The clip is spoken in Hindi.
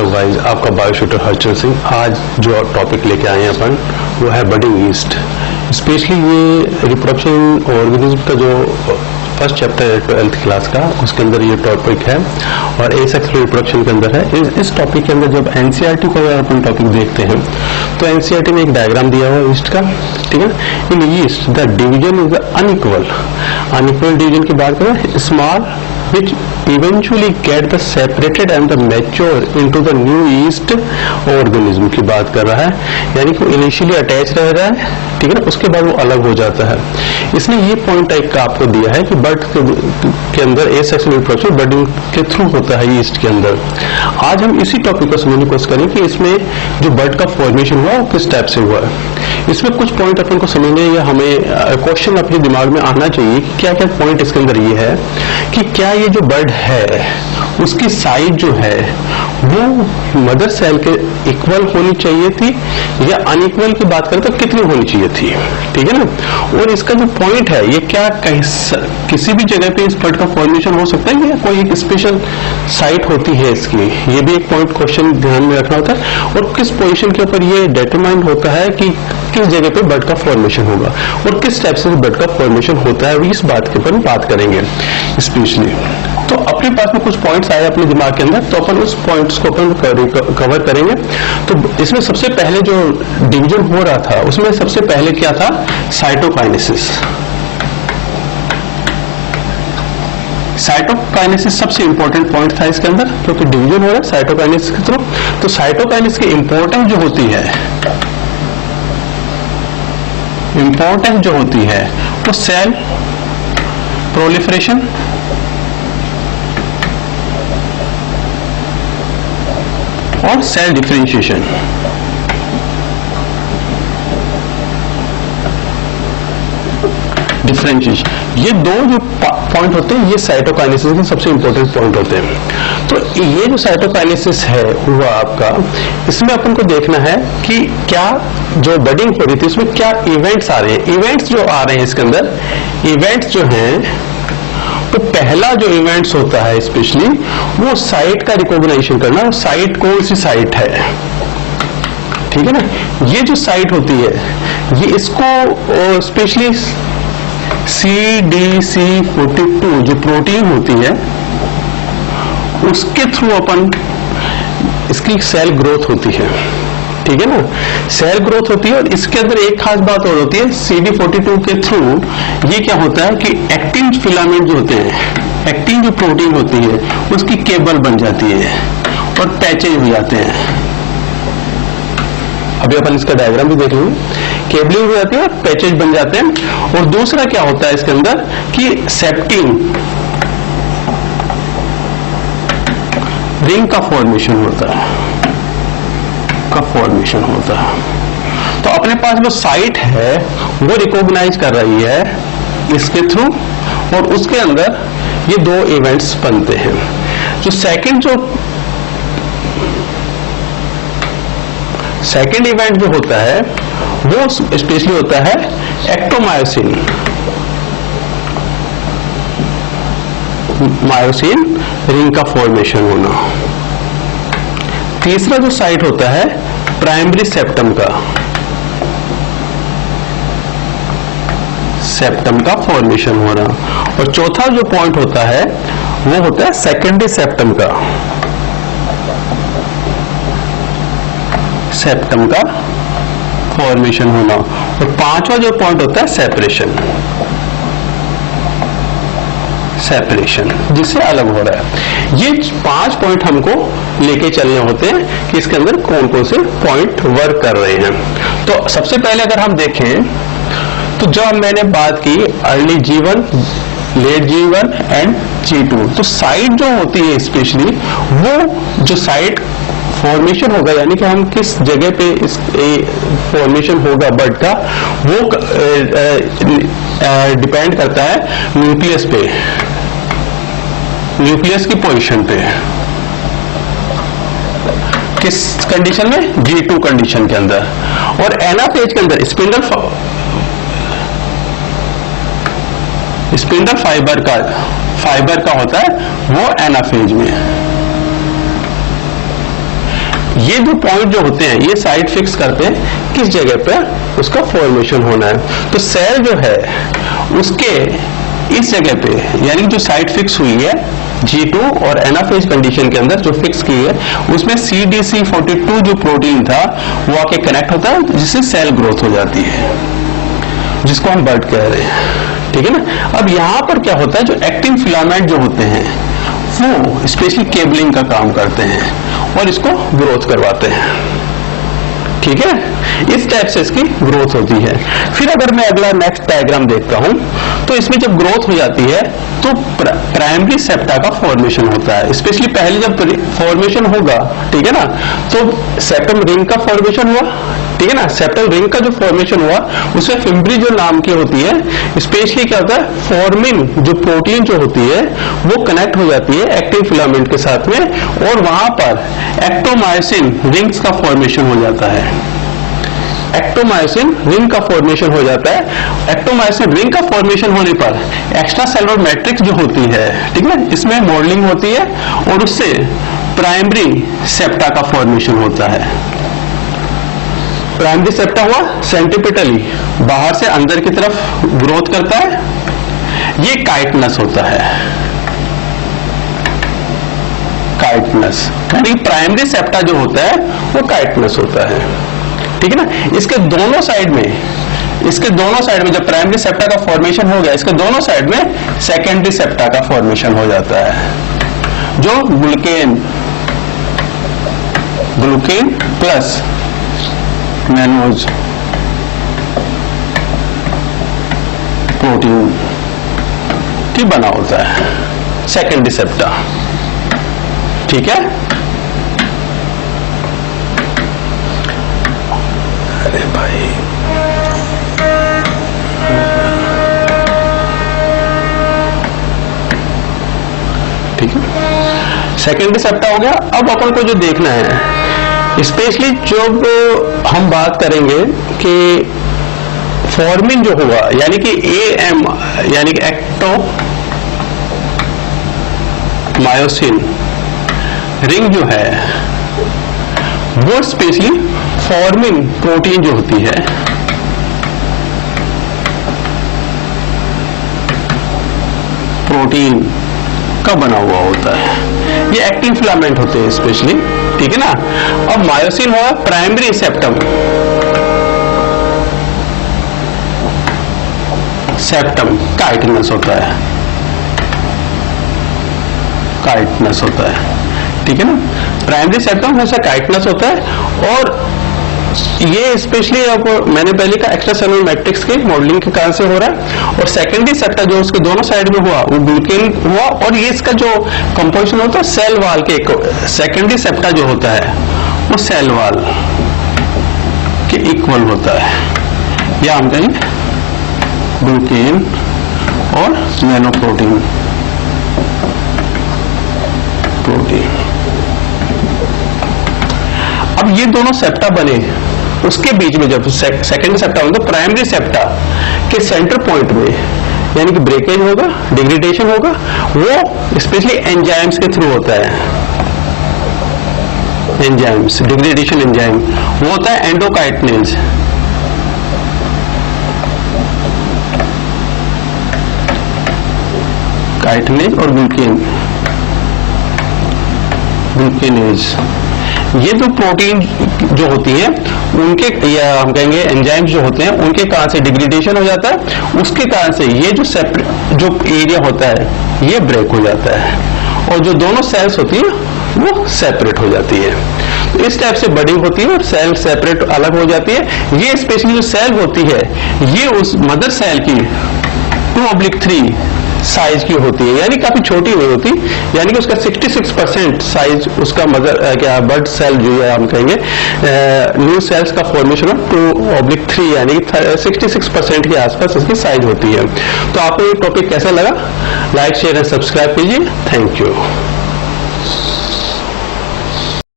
हेलो गाइस, आपका बायोशूटर हर्षल सिंह। आज जो टॉपिक लेके आए हैं अपन वो है बडिंग ईस्ट। स्पेशली ये रिप्रोडक्शन ऑर्गेनिज्म का जो फर्स्ट चैप्टर है 12th क्लास का, उसके अंदर ये टॉपिक है और एसेक्सुअल रिप्रोडक्शन के अंदर है। इस टॉपिक के अंदर जब एनसीईआरटी को अगर अपन टॉपिक देखते हैं तो एनसीईआरटी में एक डायग्राम दिया हुआ है ईस्ट का, ठीक है। In east the division is unequal division की बात करें, small which eventually get the separated and the mature into the new yeast organism की बात कर रहा है, यानी कि इनिशियली अटैच रह रहा है, ठीक है ना, उसके बाद वो अलग हो जाता है। इसने ये पॉइंट टाइप का आपको दिया है कि बर्ड के अंदर एसेक्सुअल रिप्रोडक्शन बर्डिंग के थ्रू होता है ईस्ट के अंदर। आज हम इसी टॉपिक को समझने की कोशिश करें कि इसमें जो बर्ड का फॉर्मेशन हुआ वो किस टाइप से हुआ है। इसमें कुछ पॉइंट अपन को समझने या हमें क्वेश्चन अपने दिमाग में आना चाहिए कि क्या क्या पॉइंट इसके अंदर ये है कि क्या ये जो बर्ड है उसकी साइज जो है वो मदर सेल के इक्वल होनी चाहिए थी या अनइक्वल की बात करें तो कितनी होनी चाहिए थी, ठीक है ना। और इसका जो पॉइंट है ये क्या किसी भी जगह पे इस बर्ड का फॉर्मेशन हो सकता है या कोई एक स्पेशल साइट होती है इसकी, ये भी एक पॉइंट क्वेश्चन ध्यान में रखना होता है। और किस पोजीशन के ऊपर ये डिटरमाइन होता है कि किस जगह पे बर्ड का फॉर्मेशन होगा और किस टाइप से बर्ड का फॉर्मेशन होता है, इस बात के ऊपर बात करेंगे स्पेशली। तो अपने पास में कुछ पॉइंट्स आए अपने दिमाग के अंदर, तो अपन उस पॉइंट्स को अपन कवर करेंगे। तो इसमें सबसे पहले जो डिवीजन हो रहा था उसमें सबसे पहले क्या था, साइटोकाइनेसिस। साइटोकाइनेसिस सबसे इंपॉर्टेंट पॉइंट था इसके अंदर, क्योंकि डिवीजन हो रहा है साइटोकाइनेसिस के थ्रू। तो साइटोकाइनेसिस की इंपॉर्टेंस जो होती है वो सेल प्रोलिफरेशन और सेल डिफरेंशिएशन, ये दो जो पॉइंट होते हैं ये साइटोकाइनेसिस के सबसे इंपॉर्टेंट पॉइंट होते हैं। तो ये जो साइटोकाइनेसिस है हुआ आपका, इसमें अपन को देखना है कि क्या जो बडिंग हो रही थी उसमें क्या इवेंट्स आ रहे हैं। इवेंट्स जो आ रहे हैं इसके अंदर, इवेंट्स जो हैं तो पहला जो इवेंट्स होता है स्पेशली वो साइट का रिकॉग्निशन करना, वो साइट कौन सी साइट है, ठीक है ना। ये जो साइट होती है ये इसको स्पेशली CDC42 जो प्रोटीन होती है उसके थ्रू अपन इसकी सेल ग्रोथ होती है, ठीक है ना। सेल ग्रोथ होती है और इसके अंदर एक खास बात और होती है, CD42 के थ्रू ये क्या होता है कि एक्टिन फिलामेंट जो होते हैं, एक्टिन जो प्रोटीन होती है उसकी केबल बन जाती है और पैचेज हो जाते हैं। अभी अपन इसका डायग्राम भी देख लेंगे, केबलिंग हो जाती है और पैचेज बन जाते हैं। और दूसरा क्या होता है इसके अंदर कि सेप्टिन रिंग का फॉर्मेशन होता है, तो अपने पास जो साइट है वो रिकॉग्नाइज कर रही है इसके थ्रू और उसके अंदर ये दो इवेंट्स बनते हैं। जो सेकंड इवेंट जो होता है वो स्पेशली होता है एक्टोमायोसिन रिंग का फॉर्मेशन होना। तीसरा जो साइट होता है प्राइमरी सेप्टम का फॉर्मेशन होना। और चौथा जो पॉइंट होता है वो होता है सेकेंडरी सेप्टम का फॉर्मेशन होना। और पांचवा जो पॉइंट होता है सेपरेशन जिससे अलग हो रहा है। ये 5 पॉइंट हमको लेके चलने होते हैं कि इसके अंदर कौन कौन से पॉइंट वर्क कर रहे हैं। तो सबसे पहले अगर हम देखें तो जब मैंने बात की early G1, late G1 and G2, तो साइट जो होती है स्पेशली वो जो साइट फॉर्मेशन होगा, यानी कि हम किस जगह पे इस फॉर्मेशन होगा बर्ड का, वो डिपेंड करता है न्यूक्लियस की पोजीशन पे। किस कंडीशन में, G2 कंडीशन के अंदर। और एनाफेज के अंदर स्पिंडल फाइबर का होता है वो एनाफेज में। ये दो पॉइंट जो होते हैं ये साइड फिक्स करते हैं किस जगह पे उसका फॉर्मेशन होना है। तो सेल जो है उसके इस जगह पे यानी जो साइड फिक्स हुई है G2 और एनाफेज कंडीशन के अंदर जो फिक्स की है उसमें CDC42 जो प्रोटीन था वो आके कनेक्ट होता है जिससे सेल ग्रोथ हो जाती है, जिसको हम बर्ड कह रहे हैं। ठीक है ना। अब यहां पर क्या होता है, जो एक्टिन फिलामेंट जो होते हैं वो स्पेशली केबलिंग का काम करते हैं और इसको ग्रोथ करवाते हैं। ठीक है, इस टाइप से इसकी ग्रोथ होती है। फिर अगर मैं अगला नेक्स्ट डायग्राम देखता हूं तो इसमें जब ग्रोथ हो जाती है तो प्राइमरी सेप्टा का फॉर्मेशन होता है। स्पेशली पहले जब फॉर्मेशन होगा, ठीक है ना, तो सेप्टम रिंग का फॉर्मेशन हुआ, ठीक है ना। सेप्टम रिंग का जो फॉर्मेशन हुआ उसमें फिम्ब्री जो नाम की होती है, स्पेशली क्या होता है, फॉर्मिन जो प्रोटीन जो होती है वो कनेक्ट हो जाती है एक्टिन फिलामेंट के साथ में और वहां पर एक्टोमायोसिन रिंग्स का फॉर्मेशन हो जाता है। एक्टोमायोसिन रिंग का फॉर्मेशन हो जाता है। एक्टोमायोसिन रिंग का फॉर्मेशन होने पर एक्स्ट्रा सेलुलर मैट्रिक्स जो होती है, ठीक है, इसमें मॉडलिंग होती है और उससे प्राइमरी सेप्टा का फॉर्मेशन होता है। प्राइमरी सेप्टा हुआ सेंट्रीपिटली बाहर से अंदर की तरफ ग्रोथ करता है, ये काइटनस होता है। काइटनस यानी प्राइमरी सेप्टा जो होता है वो काइटनस होता है। ठीक है ना। इसके दोनों साइड में जब प्राइमरी सेप्टा का फॉर्मेशन हो गया, इसके दोनों साइड में सेकेंडरी सेप्टा का फॉर्मेशन हो जाता है, जो ग्लूकेन प्लस मैनोज प्रोटीन की बना होता है सेकेंडरी सेप्टा। ठीक है। अरे भाई ठीक है, सेकेंडरी सेप्टा हो गया। अब अपन को जो देखना है, स्पेशली जब हम बात करेंगे कि फॉर्मिन जो हुआ यानी कि AM यानी कि एक्टो मायोसिन रिंग जो है वो स्पेशली फॉर्मिन प्रोटीन जो होती है प्रोटीन का बना हुआ होता है। ये एक्टिन फिलामेंट होते हैं स्पेशली, ठीक है ना। अब मायोसिन हुआ प्राइमरी सेप्टम, सेप्टम काइटनस होता है, काइटनस होता है, ठीक है ना। प्राइमरी सेप्टम हमेशा काइटनस होता है और ये स्पेशली अब मैंने पहले का एक्स्ट्रा सेलुलर मैट्रिक्स के मॉडलिंग के कारण से हो रहा है। और सेकेंडरी सेप्टा जो उसके दोनों साइड में हुआ वो ग्लूकेन हुआ और ये इसका जो कंपोजिशन होता है सेल वाल के, सेकेंडरी सेप्टा जो होता है वो सेल वाल के इक्वल होता है, या हम कहेंगे ग्लूकेन और नैनोप्रोटीन अब ये दोनों सेप्टा बने, उसके बीच में जब सेकेंडरी सेप्टा होगा तो प्राइमरी सेप्टा के सेंटर पॉइंट में यानी कि ब्रेकेज होगा, डिग्रेडेशन होगा, वो स्पेशली एंजाइम्स के थ्रू होता है। एंजाइम्स, डिग्रेडेशन एंजाइम वो होता है एंडोकाइटनेज, काइटनेज और ग्लूकेनेज। ये जो प्रोटीन जो होती है उनके, या हम कहेंगे एंजाइम्स जो होते हैं उनके कारण से डिग्रेडेशन हो जाता है, उसके कारण से ये जो एरिया होता है ये ब्रेक हो जाता है और जो दोनों सेल्स होती है वो सेपरेट हो जाती है। तो इस टाइप से बडिंग होती है और सेल सेपरेट अलग हो जाती है। ये स्पेशली जो सेल होती है ये उस मदर सेल की 2/3 साइज की होती है, यानी काफी छोटी नहीं होती, यानी कि उसका 66% साइज उसका मदर बर्ड सेल जो है हम कहेंगे न्यू सेल्स का फॉर्मेशन 2/3 यानी कि 66% के आसपास इसकी साइज होती है। तो आपको ये टॉपिक कैसा लगा, लाइक शेयर एंड सब्सक्राइब कीजिए। Thank you.